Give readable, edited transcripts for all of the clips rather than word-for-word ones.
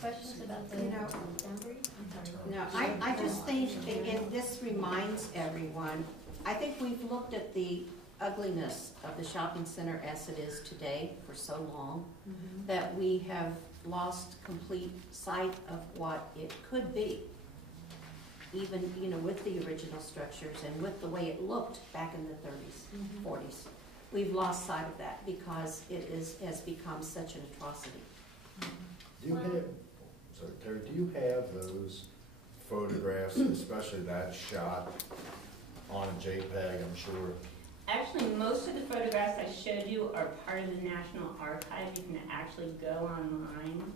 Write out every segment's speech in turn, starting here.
questions about the boundary? I'm sorry. No, I just think, and this reminds everyone, I think we've looked at the ugliness of the shopping center as it is today for so long that we have lost complete sight of what it could be. Even, with the original structures and with the way it looked back in the 30s, 40s. We've lost sight of that because has become such an atrocity. Do you have, sorry, Terry, do you have those photographs, especially that shot, on a JPEG, I'm sure? Actually, most of the photographs I showed you are part of the National Archive. You can actually go online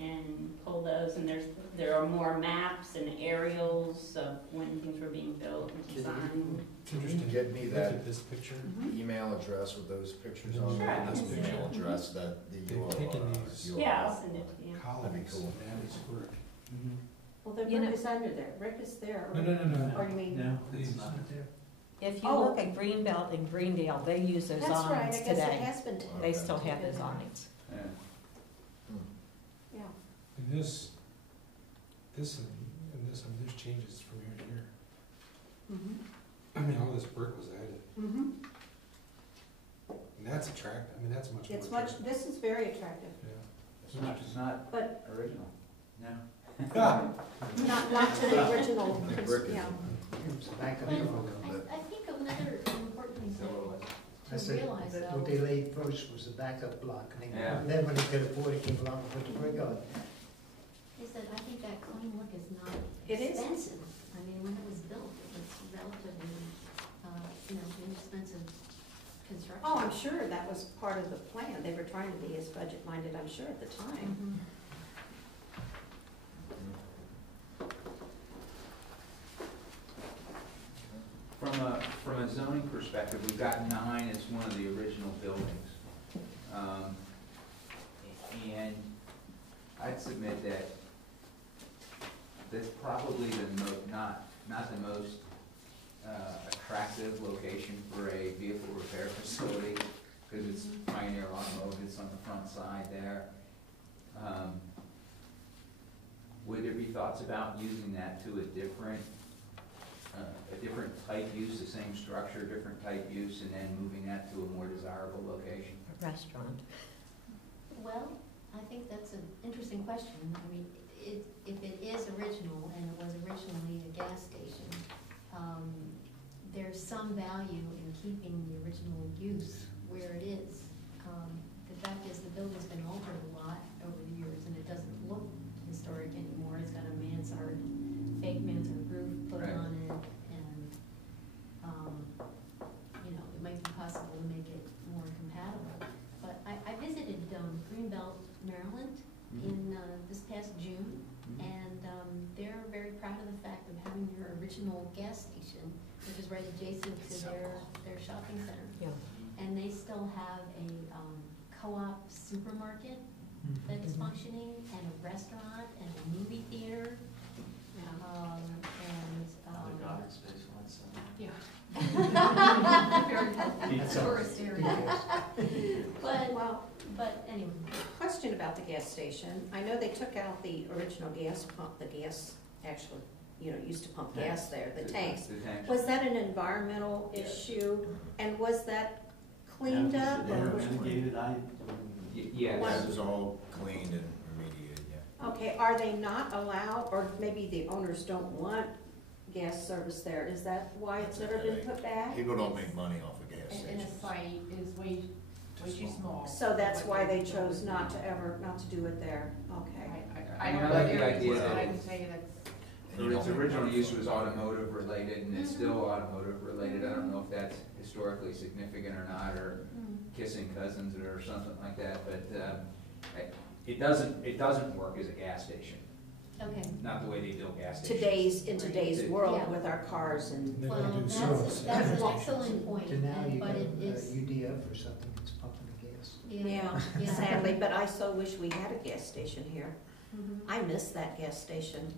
and pull those, and there are more maps and aerials of when things were being built and designed. Can you get me that this picture? email address with those pictures on Sure, it? I This can send email it. address that the They've taken these Yeah, I'll send it to you. columns. That'd be cool. That is work. Well, the You know- Rick is under there. Rick is there. No. Or you mean? No, It's it's not not. there. If you Oh. look at Greenbelt and Greendale, they use those That's right, I awnings guess it today. has been. They still have those awnings. Yeah. Yeah. And this, and there's changes from here to here. I mean, all this brick was added, and that's attractive, I mean, that's much more It's much, attractive. this is very attractive, Yeah. It's not but original. No. not to the original, The brick is- yeah. Back up But here a little bit. I think another important thing So what was it? I to said realize that though. what they laid first was the backup block, and Yeah. then when they could afford it, came along and put the brick on. Is that I think that clean look is not It is. expensive. I mean, when it was built, it was relatively, inexpensive construction. Oh, I'm sure that was part of the plan. They were trying to be as budget-minded, I'm sure, at the time. Mhm. From a zoning perspective, we've got 9 as one of the original buildings. And I'd submit that that's probably not the most attractive location for a vehicle repair facility, because it's Pioneer Automotive, it's on the front side there. Would there be thoughts about using that to a different type use, the same structure, different type use, and then moving that to a more desirable location? A restaurant. Well, I think that's an interesting question. I mean, if it is original and it was originally a gas station, there's some value in keeping the original use where it is. The fact is, the building's been altered a lot over the years, and it doesn't look historic anymore. It's got a fake mansard roof put Right. on it, and, it might be possible to make it more compatible. But I visited Greenbelt, Maryland in this past June, and they're very proud of the fact of having their original gas station, which is right adjacent to their shopping center. Yeah. And they still have a co-op supermarket that's functioning, and a restaurant, and a movie theater. Yeah. Very healthy. That's all. Tourist area. Well, But anyway. question about the gas station. I know they took out the original gas pump, the gas actually, used to pump gas there, the tanks. The tanks. Was that an environmental issue? And was that cleaned up? or was- Yes. That was all cleaned and remediated, yeah. Okay, are they not allowed, or maybe the owners don't want gas service there? Is that why it's never been put back? People don't make money off of gas And a stations. site is way too small. So that's why they chose not to do it there, okay. I mean, don't I like know the areas, idea but that I can tell you that's. And you Its don't make original money use off was of it. automotive related, and it's still automotive related. I don't know if that's historically significant or not, or kissing cousins or something like that, but it doesn't work as a gas station, Okay. not the way they build gas stations. In today's world Yeah. with our cars and, They're Well, gonna do that's service. an excellent point, So now you but got it is, UDF or something that's pumping the gas. yeah, sadly, but I so wish we had a gas station here. Mhm. I miss that gas station.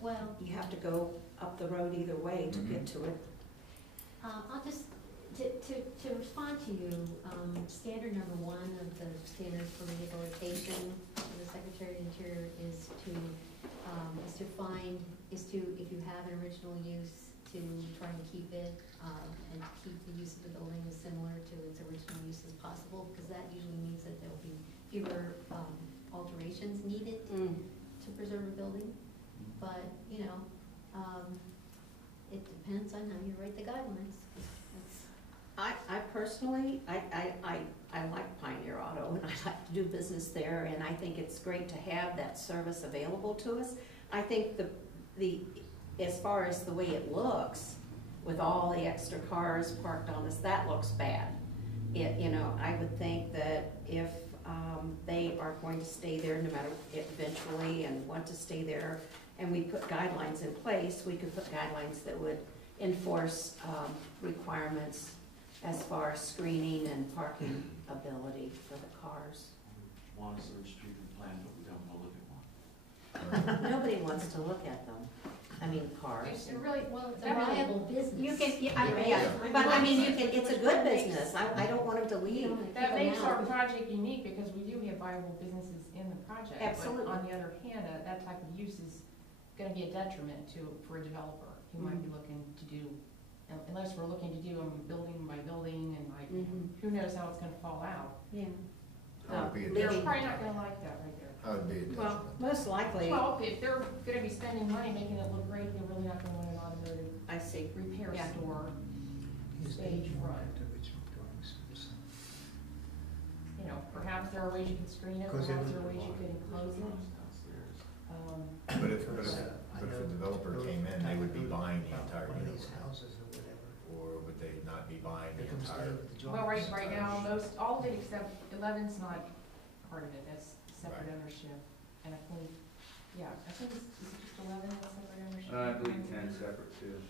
Well, You have to go up the road either way to get to it. I'll just, to respond to you, standard number 1 of the standards for rehabilitation, the Secretary of the Interior is to find, if you have an original use, to try and keep it, and keep the use of the building as similar to its original use as possible, because that usually means that there'll be fewer, alterations needed to preserve a building. But, you know, it depends on how you write the guidelines. I personally, I like Pioneer Auto, and I like to do business there, and I think it's great to have that service available to us. I think as far as the way it looks, with all the extra cars parked on this, that looks bad. You know, I would think that if they are going to stay there no matter eventually and want to stay there, and we put guidelines in place, we could put guidelines that would enforce requirements as far as screening and parking ability for the cars. Want a search treatment plan, but we don't want to look at one. Nobody wants to look at them. I mean, cars. It's really, well, It's a viable business. You can, yeah, Right? yeah, but I mean, you can, it's a good business. I don't want them to You leave. don't wanna that kick 'em makes our out. project unique because we do have viable businesses in the project. Absolutely. But on the other hand, that type of use is gonna be a detriment for a developer who might be looking to do, unless we're looking to do them building by building and like, who knows how it's gonna fall out. Yeah. That would be a They're detriment. probably not gonna like that right there. That would be a Well, detriment. most likely, Well, if they're gonna be spending money making it look great, they're really not gonna want an automotive I see. repair Yeah. store. Here's Stage the front. original drawings for the site. You know, perhaps there are ways you can screen it, Because perhaps it there are was- ways you could enclose it. Downstairs. But if Because, I a know developer the came in, they would be type of buying the building, entire one of these unit. houses or whatever. Or would they not be buying They the come stay entire? with the Well, drawings. right now, all of it except 11's not part of it, that's separate Right. ownership. And I think, yeah, I think is it just 11 that's separate ownership? I believe 10 separate too.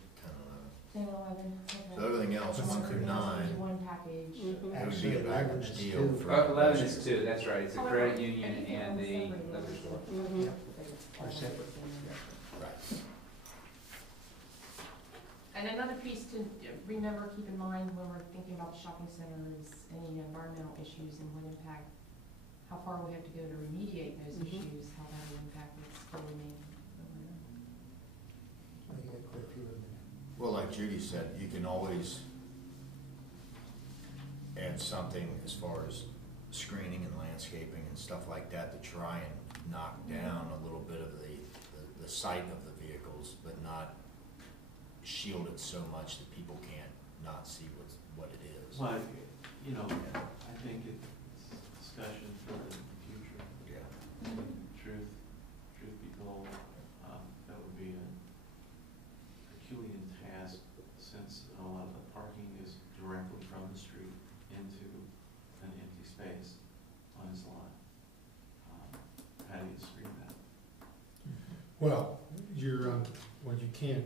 10, 11. 10, 11, okay. So everything else, So 1 through everything else would 9, be one package. Mhm. it would be Actually, a 11 package is deal two. for. 11 is 2, that's right, it's a Oh, credit I union think and they're the all separate. liquor store. Mhm. They're separate. Right. And another piece to remember, keep in mind when we're thinking about the shopping center is any environmental issues and what impact, how far we have to go to remediate those issues, how that will impact its still remaining. Well, you got quite a few of them. Well, like Judy said, you can always add something as far as screening and landscaping and stuff like that to try and knock down a little bit of the sight of the vehicles, but not shield it so much that people can't not see what it is. Well, you know, I think it's discussion for the future. Yeah. Truth be told, that would be a Herculean task since a lot of the parking is directly from the street into an empty space on his lot. How do you screen that? Well, what you can't,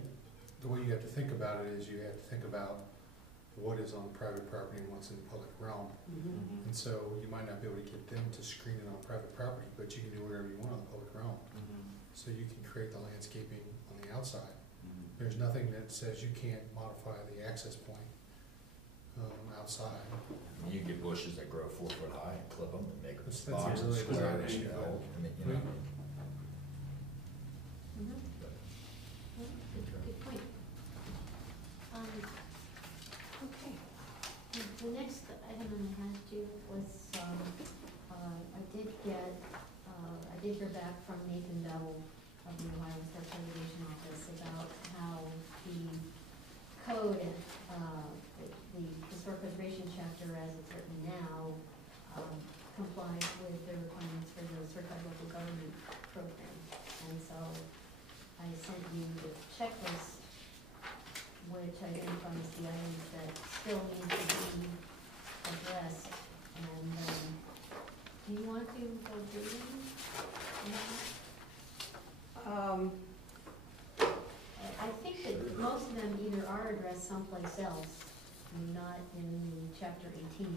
the way you have to think about it is you have to think about what is on private property and what's in the public realm. Mhm. And so you might not be able to get them to screen it on private property, but you can do whatever you want on the public realm. So you can create the landscaping on the outside. There's nothing that says you can't modify the access point outside. You get bushes that grow 4 foot high and clip them and make them That's a boxes really square good as you idea. go. I mean, you know. Good point. Okay, the next item I had to was, I did hear back from Nathan Bell of the Ohio State Conservation Office about how the code, the historic preservation chapter as it's written now, complies with the requirements for the certified local government program. And so I sent you the checklist, which identifies the items that still need to be addressed. And, do you want to go through them? I think that most of them either are addressed someplace else, not in chapter 18.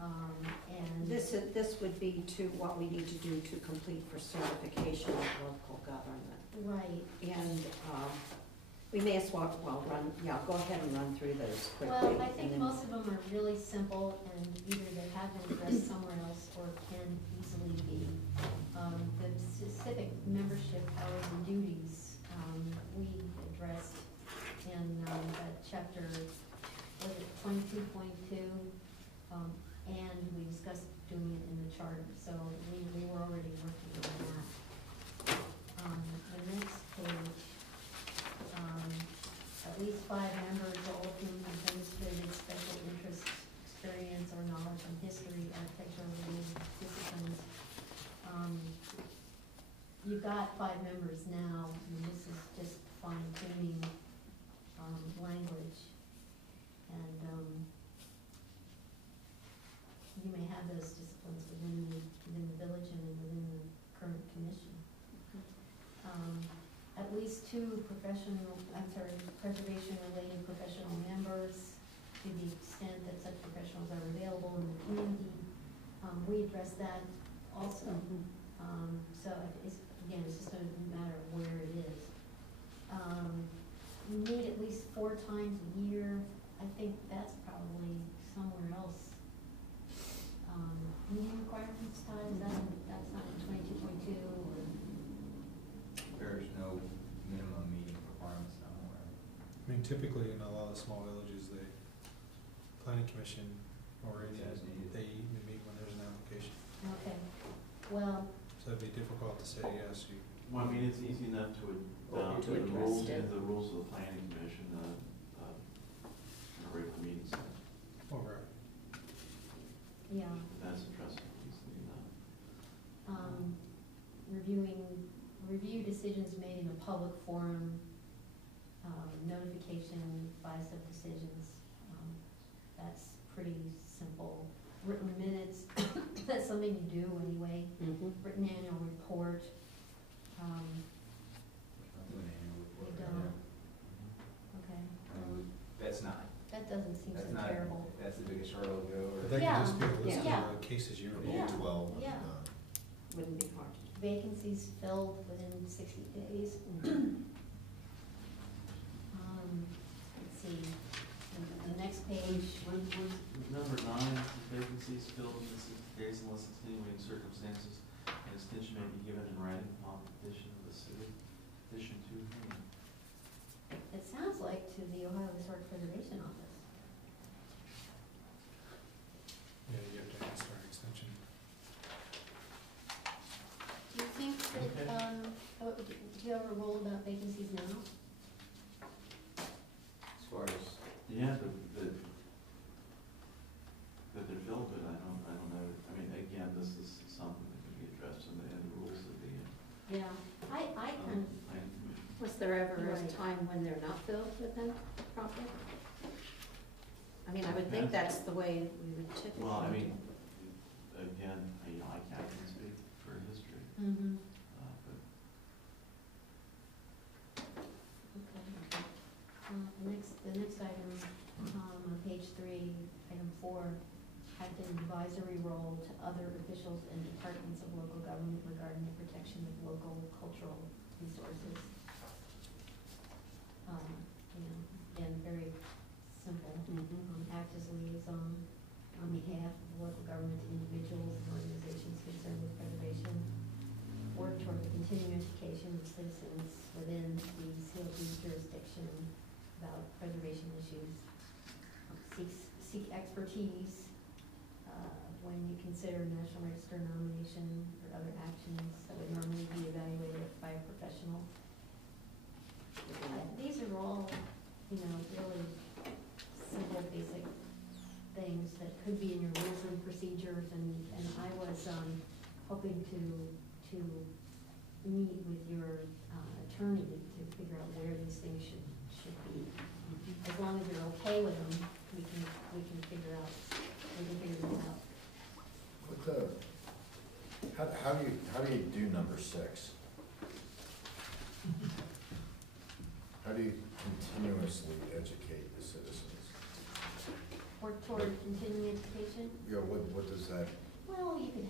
And This would be to what we need to do to complete for certification of local government. right. And we may as well, go ahead and run through those quickly. Well, I and think then- most of them are really simple and either they have been addressed somewhere else or can easily be the specific membership powers and duties, we addressed in, that chapter, was it 22.2? And we discussed doing it in the charter, so we were already working on that. The next page, at least 5 members, all of whom have demonstrated special interest, experience, or knowledge in history, architecture, related disciplines. You've got 5 members now, and this is just fine tuning, language. And, you may have those disciplines within the village and within the current commission. At least 2 preservation-related professional members, to the extent that such professionals are available in the community. We address that also. So it's, again, it's just a matter of where it is. Meet at least 4 times a year. I think that's probably somewhere else. Meeting requirements, Todd, is that's not in 22.2 or? There's no minimum meeting requirements down there. I mean, typically in a lot of the small villages, the planning commission or any, As needed. they meet when there's an application. Okay, well, So it'd be difficult to say yes, you, Well, I mean, it's easy enough to, Or to the rules, address it. the rules of the planning commission, regular meetings, over. yeah, that's addressed easily enough. review decisions made in a public forum, notification, advice of decisions, that's pretty simple. Written minutes, that's something you do anyway. Written annual report, We're not doing an annual report. You right don't? now. okay, That's not, that doesn't seem that's so not, terrible. that's the biggest hurdle to go over. But that Yeah. could just be a list Yeah. of cases you About review. Yeah. 12 when Yeah. done. Wouldn't be hard. Vacancies filled within 60 days. Let's see, the next page, Number 9, vacancies filled in 60 days unless extenuating circumstances, an extension may be given in writing upon petition of the city. Petition to whom? it sounds like to the Ohio Historic Preservation Office. Yeah, you have to ask for an extension. Do you think Okay. that, do you have a rule about vacancies now? As far as, Yeah, that they're filled, but I don't know, I mean, again, this is something that can be addressed in the rules of the, Yeah, I can, planning commission. Was there ever a Right. time when they're not filled within promptly? I mean, I would think that's the way we would typically. Well, I do mean, it. again, I can't speak for history, mm-hmm, but okay. The next item, on page 3, item 4, act an advisory role to other officials and departments of local government regarding the protection of local cultural resources. Again, very simple. Act as liaison on behalf of local government to individuals and organizations concerned with preservation. Work toward the continuing education of citizens within the CLP jurisdiction about preservation issues. Seek expertise when you consider National Register nomination or other actions that would normally be evaluated by a professional. These are all, really simple, basic things that could be in your rules and procedures, and I was, hoping to meet with your, attorney to figure out where these things should be. As long as you're okay with them, we can figure this out. How do you do number 6? How do you continuously educate the citizens? Work toward continuing education, Yeah, what does that well, you could,